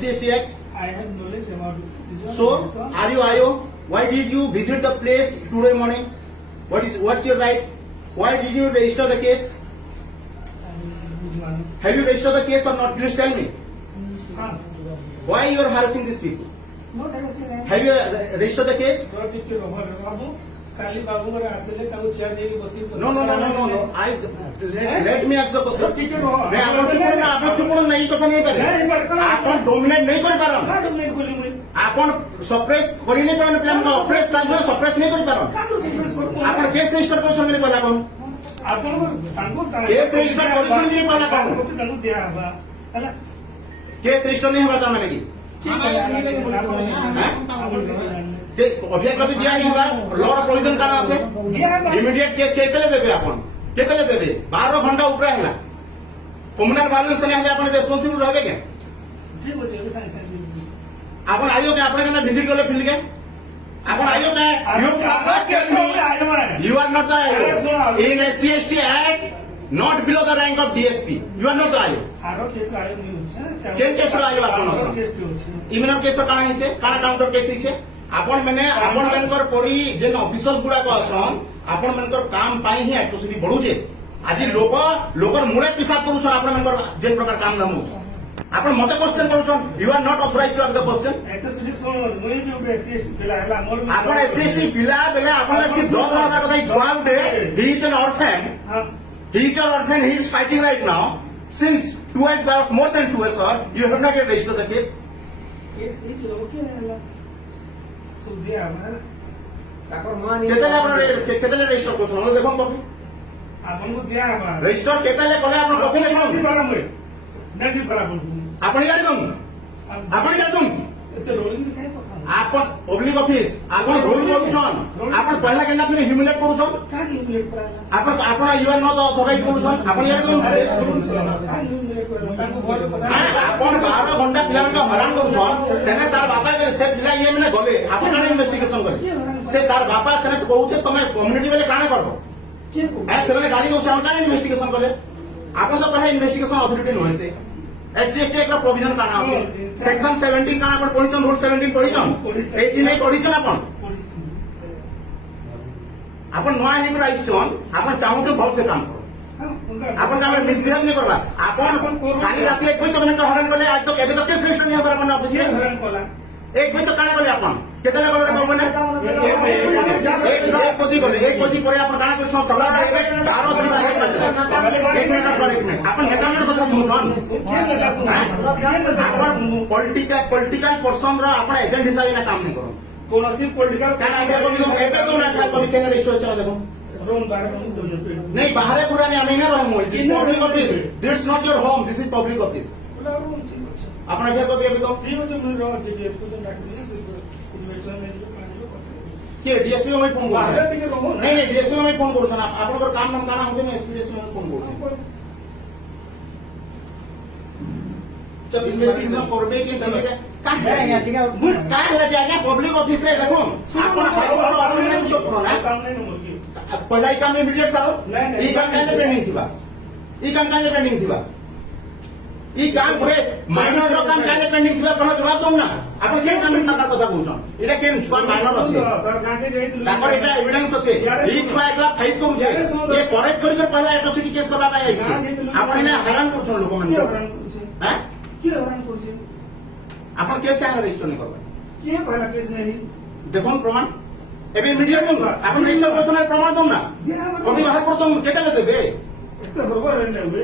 SC/ST Act? I have knowledge about it. So, are you IO? Why did you visit the place today morning? What's your rights? Why did you register the case? Have you registered the case or not? Please tell me. Why you are harassing these people? Not harassing. Have you registered the case? काली बाबू घर आसले ताऊ chair देके बसी No. I let me ask the question. ठीक है वो नहीं आप चुप नहीं कथा नहीं करे आप डोमिनेट नहीं कर पारन का डोमिनेट खोली मुई आप सप्रेस करी नहीं पारन प्लान का ऑपरेस काज सप्रेस नहीं कर पारन का सप्रेस करू आप केस रजिस्टर कर छन पहला कोन आपन तांको केस रजिस्टर कर छन नहीं पहला कोन तांको दिया हवा हला केस रजिस्टर नहीं होता माने की अभियोग भी दिया नहीं होगा लॉ प्रोविजन काना আছে इमीडिएट केतले देबे आपन केतले देबे 12 घंटा ऊपर हैला कम्युनल वायलेंस ने आपन रेस्पोंसिबल रहबे के ठीक होছে अभी साइंस आपन आइयो के आपन केना विजिट करले फील्ड के आपन आइयो के you are not the in SC/ST Act not below the rank of DSP you are not the IO आरो केस आयो नहीं होছে केन केस आयो आपन केस होছে इमिनर केस काना हेचे काना काउंटर केस हिचे आपण मनकर परी जेन ऑफिसर्स गुडा को अछन आपण मनकर काम पाई ही एट्रोसिटी बढ़ुचे आज लोकर मुळे पिसाब करूछ आपण मनकर जेन प्रकार काम नाम होछ आपण मते क्वेश्चन करूछ you are not authorized to have the question atrocity सोन मुई भी उबे SC/ST पिला हला मोर आपण SC/ST पिला बेले आपण की जॉब हवा कथा छुआ उठे he is an orphan he is an orphan he is fighting right now since 12 hours more than 2 hours sir you have not yet registered the case case okay हला सो दिया हमारा ताकर मान केतले रजिस्टर को सुनो देखो कॉपी आपन को दिया हमारा रजिस्टर केतले कोले आपण कॉपी देखो नहीं पारा मुई नहीं दी पारा आपन आपण गाडी दम आपण गाडी दम एते रोलिंग काय पका आपण पब्लिक ऑफिस आपण रोल करूछन आपण पहला केना फिर ह्यूमिलेट करूछन का ह्यूमिलेट करा आपण यू आर नॉट ऑथराइज्ड करूछन आपण गाडी दम का ह्यूमिलेट करा ताको भोट पता आपण 12 घंटा पिला का हरान करूछन सेने तार बापा के से पिला ये मने गले आपण काने इन्वेस्टिगेशन करे से तार बापा सेने कहूचे तमे कम्युनिटी वाले काने करबो के को ए सेने गाड़ी को हम काने इन्वेस्टिगेशन करे आपण तो पहला इन्वेस्टिगेशन अथॉरिटी नोय से SC/ST एक प्रोविजन काना सेक्शन 17 काना आपण पढिछन रूल 17 पढिछन 18 नहीं पढिछन आपण नया हिम राइछन आपण चाहू के भल से काम करो आपण का मिसबिहेव नहीं करबा आपण काली रात एक बजे तक हरान करले आज तो केबे तो केस रजिस्टर नहीं होबा अपन ऑफिस में हरान कोला एक बजे तो काना करले आपण केतले करले कोने एक बजे परे आपण काना करछ सला राइबे 12 दिन आगे एक मिनट आपण नेतामन কথা শুনুছন आपण पॉलिटिकल पर्सन रो आपण एजेंट हिसाब ना काम नहीं करो कोनसी पॉलिटिकल काना एबे तो ना खाल कभी केना रजिस्टर छ देखो रोम बाहर तो नहीं बाहर पूरा नहीं आमी ना रहमो this public office this not your home this is public office अपना घर को भी अभी तो ठीक है मुझे रो डीएस को तो रख देना सिर्फ इन्वेस्टर में के डीएसपी में फोन बाहर करू टिके रहो नहीं नहीं डीएसपी में फोन करू सना आपन काम नाम काना होजे मैं एसपीएस में फोन करू जब इन्वेस्टिगेशन करबे के तबे का है जाएगा पब्लिक ऑफिस रे देखो आपन काम नहीं मुर्गी पहला काम इमीडिएट सारो ई काम काने पेंडिंग थिबा ई काम काने पेंडिंग थिबा ई काम पुरे माइनर रो काम काने पेंडिंग थिबा कोन जवाब दम ना आपन के काम सारा कथा कहउछन एटा केन छुआ माइनर अछि गांधी जाई ताकर एटा एविडेंस अछि ई छुआ एकला फाइट करू छे ये करेज करी कर पहला एट्रोसिटी केस करबा पाई आइছে आपन एने हैरान करछन लोक मन हैं की हरान करछे आपन केस का रजिस्टर नहीं करबा के पहला केस नहीं देखो प्रमाण एबे मीडिया में आपन रजिस्टर करछन प्रमाण दम ना कभी बाहर कर दम केते देबे तो बरोबर रहने हुए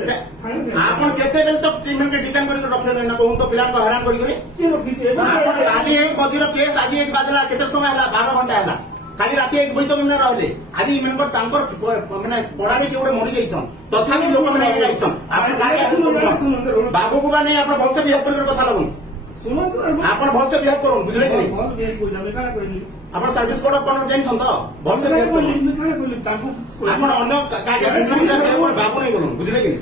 आपन केते बेल तो टीम के डिटेन करी रखले ना कहूं तो पिलान को हैरान करी करी के रखी छे आपन काली एक बजीर केस आज एक बाजला केते समय हला 12 घंटा हला काली राती एक बजे तो मिना रहले आज इमेनकर तांकर माने पड़ारे के ओरे मरि जाइछन तथापि लोक माने जाइछन आपन काहे बाबू को नहीं आपन भलसे बिहेव कर कथा लगन सुनो तो आपन भलसे बिहेव करू बुझले कि भल बिहेव को जामे काना कहली आपन सर्विस कोड कोन जाइछन तो भलसे बिहेव करू काना कहली तांको आपन अन्य काजे डिस्ट्रिक्ट बाबू नहीं बोलू बुझले कि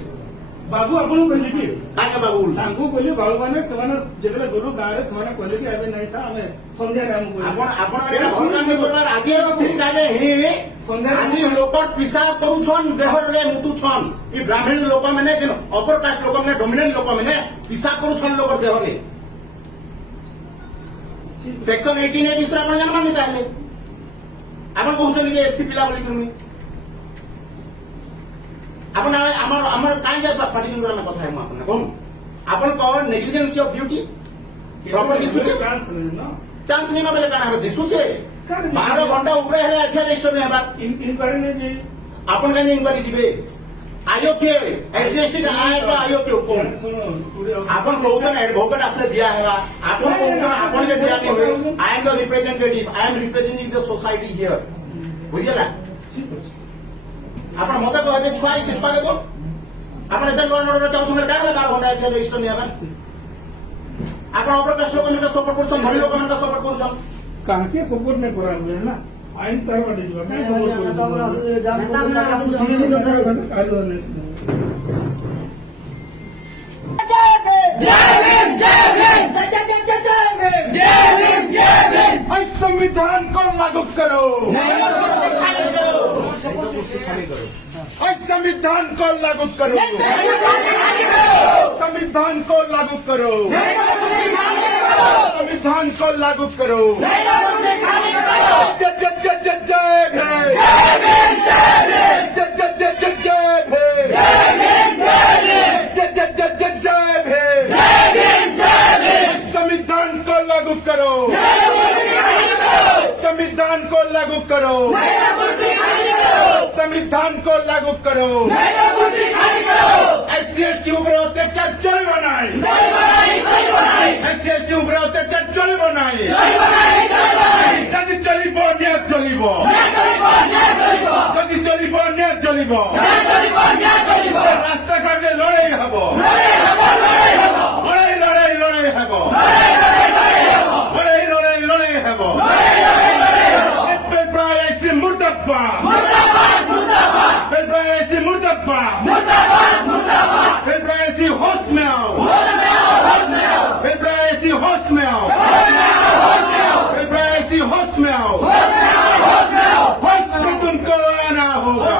बाबू आपन कहली कि काजे बाबू बोलू तांको कहली बाबू माने समान जेतले गरु गारे समान कहली कि आबे नहीं सा हमें संध्या रे हमको आपन एटा संधान करबार आगे ठीक काजे हे संध्या आदि लोकर पिसाब करूछन देहर रे मुतुछन ई ब्राह्मण लोक माने जे अपर कास्ट लोक माने डोमिनेंट लोक माने पिसाब करूछन लोकर देहर रे सेक्शन 18 ए विषय आपण जानमानी ताले आपण कहउछन जे एससी पिला बोली करूनी आपण हमर काई जे पर्टिकुलर में କଥା है आपण कोन आपण को नेग्लिजेंस ऑफ ड्यूटी प्रॉपर दिसुचे चांस नहीं ना चांस नहीं माबले काना हम दिसुचे 12 घंटा ऊपर हेले एफआईआर रजिस्टर में बात इंक्वायरी नहीं जी आपण काई इंक्वायरी दिबे आयोग के एससीएसटी का आयोग के कोन सुनो आपण कहउछन एडवोकेट असले दिया है आपण कहउछन आपण जे दिया नहीं I am the representative I am representing the society here बुझला आपण मते कहबे छुआ इछि छुआ को आपण एते लोन ऑर्डर चाउ समय का 12 घंटा एफआईआर रजिस्टर नहीं हबा आपण अप्रकाश लोक में सपोर्ट करछन धरी लोक में सपोर्ट करछन कहा के सपोर्ट नहीं करा हुए ना आइन तार बाटे जीवा मैं सपोर्ट संविधान को लागू करो संविधान को लागू करो संविधान को लागू करो संविधान को लागू करो जय जय जय जय संविधान को लागू करो संविधान को लागू करो संविधान को लागू करो एससी ऊपर अत्याचार चल बनाए एससी ऊपर अत्याचार चल बनाए जदि चलिब न्याय चलिब जदि चलिब न्याय चलिब रास्ता घाटे लड़ाई हब लड़ाई लड़ाई लड़ाई हब लड़ाई लड़ाई लड़ाई हब तुमको आना होगा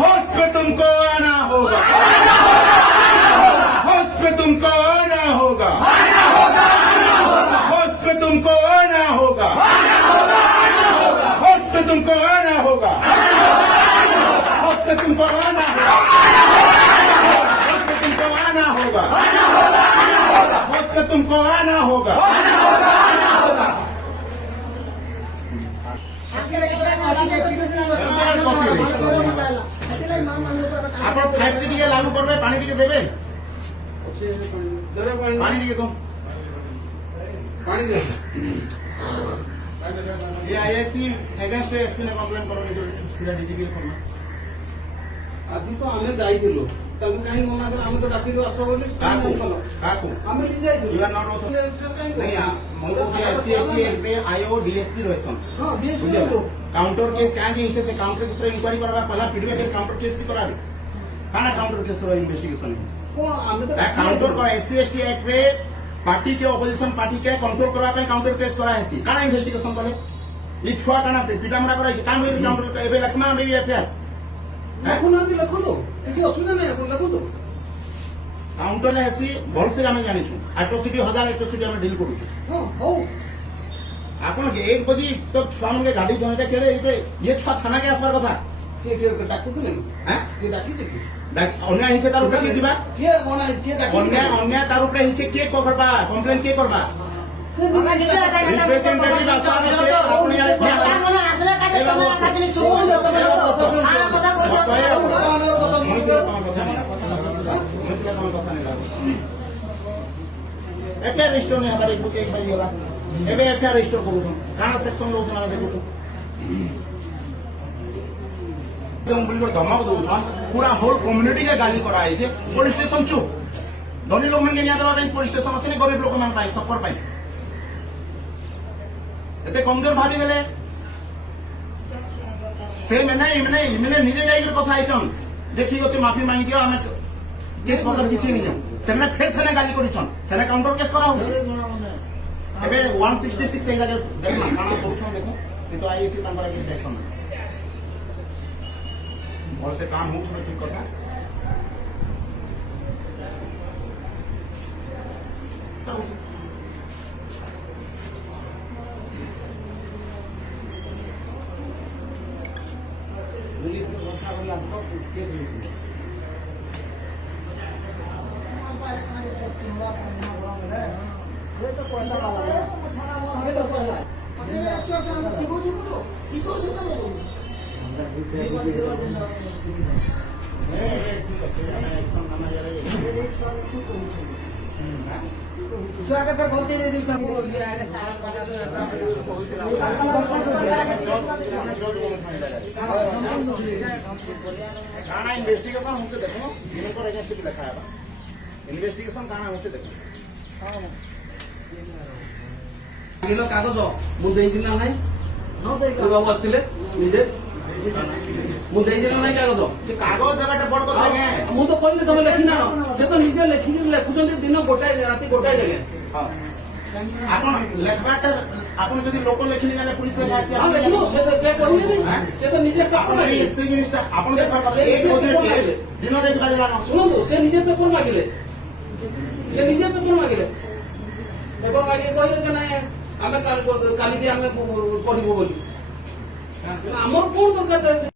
होश में तुमको आना होगा होश में तुमको आना होगा होश में तुमको आना होगा होश में तुमको आना होगा होश में तुमको आना होगा होश में तुमको आना होगा आपण फैक्ट्री टिके लागू करबे पानी टिके देबे पानी टिके दो पानी दे ये आईएससी अगेंस्ट एसपी ने कंप्लेंट करो जो सीधा डीजीपी को आज तो हमें जाइथिलु तब कहीं मना कर हमें तो डाकिलु आसो बोली काकू हमें दिन जाइथिलु यू आर नॉट ऑथर नहीं मो जे SC ST agree IO DSP रहसन हां बीएसपी तो काउंटर केस काहे जे से काउंटर केस रो इंक्वायरी करबा पहला पीडीएफ के काउंटर केस भी कराबे काना काउंटर केस रो इन्वेस्टिगेशन को हमें तो काउंटर कर एससी एसटी एक्ट रे पार्टी के ऑपोजिशन पार्टी के कंट्रोल करबा पे काउंटर केस करा हेसी काना इन्वेस्टिगेशन करे ई छुआ काना पिटामरा करा काम रे काउंटर एबे लखमा में भी एफआईआर लखो ना दे लखो दो किसी असुविधा नहीं अपन लखो दो काउंटर हेसी भल से हम जानि छु एट्रोसिटी 1000 एट्रोसिटी हम डील करू छु हां हो आपण 1 बजे तो छुआ मन के गाड़ी जनटा केड़े ये छुआ थाना के आसबार कथा के डाकू तो नहीं हैं के डाकी से की अन्य हिसे तार ऊपर के जिबा के ओना के डाकी अन्य तार ऊपर हिसे के को करबा कंप्लेन के करबा रिप्रेजेंटेटिव आसार से आपण या एफआईआर रजिस्टर ने हमारे बुक एक भाई होला एबे एफआईआर रजिस्टर करू काना सेक्शन लोग ना देखो तो बिल्कुल धमक दो पूरा होल कम्युनिटी के गाली करा है पुलिस स्टेशन चुप धनी लोग मन के निया दबा पुलिस स्टेशन अच्छे गरीब लोक मन पाई सफर पाई एते कमजोर भाभी देले से मैंने निजे जाई कथा आइछन जे ठीक अछि माफी मांगी दियो हमें केस मतलब किछि नहीं सेने फेर सेने गाली करिछन सेने काउंटर केस करा हो एबे 166 ए जगह देखना काना करूछन देखो किंतु आईएससी नंबर के एक्शन और से काम हो ठीक कथा କାଣା ଇନଭେଷ୍ଟିଗେସନ ହଉଛି ଦେଖୁନ ଦିନକର ଏଗେନ୍ଷ୍ଟ ବି ଲେଖା ହେବା ଇନଭେଷ୍ଟିଗେସନ କାଣା ହଉଛି ଦେଖୁନ ମାଗିଲ କାଗଜ ମୁଁ ଦେଇଛି ନା ନାହିଁ ତୁ ବାବୁ ଆସିଥିଲେ ନିଜେ ମୁଁ ଦେଇଛି ନା ନାହିଁ କାଗଜ ସେ କାଗଜ ଦେବାଟା ବଡ କଥା ଆଜ୍ଞା ମୁଁ ତ କହିଲି ତମେ ଲେଖି ନା ସେ ତ ନିଜେ ଲେଖିକି ଲେଖୁଛନ୍ତି ଦିନ ଗୋଟାଏ ରାତି ଗୋଟାଏ ଜାଗା ହଁ ଆପଣ ଲେଖବାଟା ଆପଣ ଯଦି ଲୋକ ଲେଖିଲେ ଜାଣିଲେ ପୁଲିସ ଲେଖା ଅଛି ହଁ ଲେଖିଲୁ ସେ କହିଲେନି ସେ ତ ନିଜେ ପେପର ଆପଣ ମାଗିଲେ ସେ ଜିନିଷଟା ଆପଣ ଦିନ ଦେଖିବା ଜାଣା ଶୁଣନ୍ତୁ ସେ ନିଜେ ପେପର ମାଗିଲେ ସେ ନିଜେ ପେପର ମାଗିଲେ କହିଲେ ଯେ ନାଇଁ ଆମେ କାଲିକି ଆମେ କରିବୁ ବୋଲି ଆମର କଣ ଦରକାର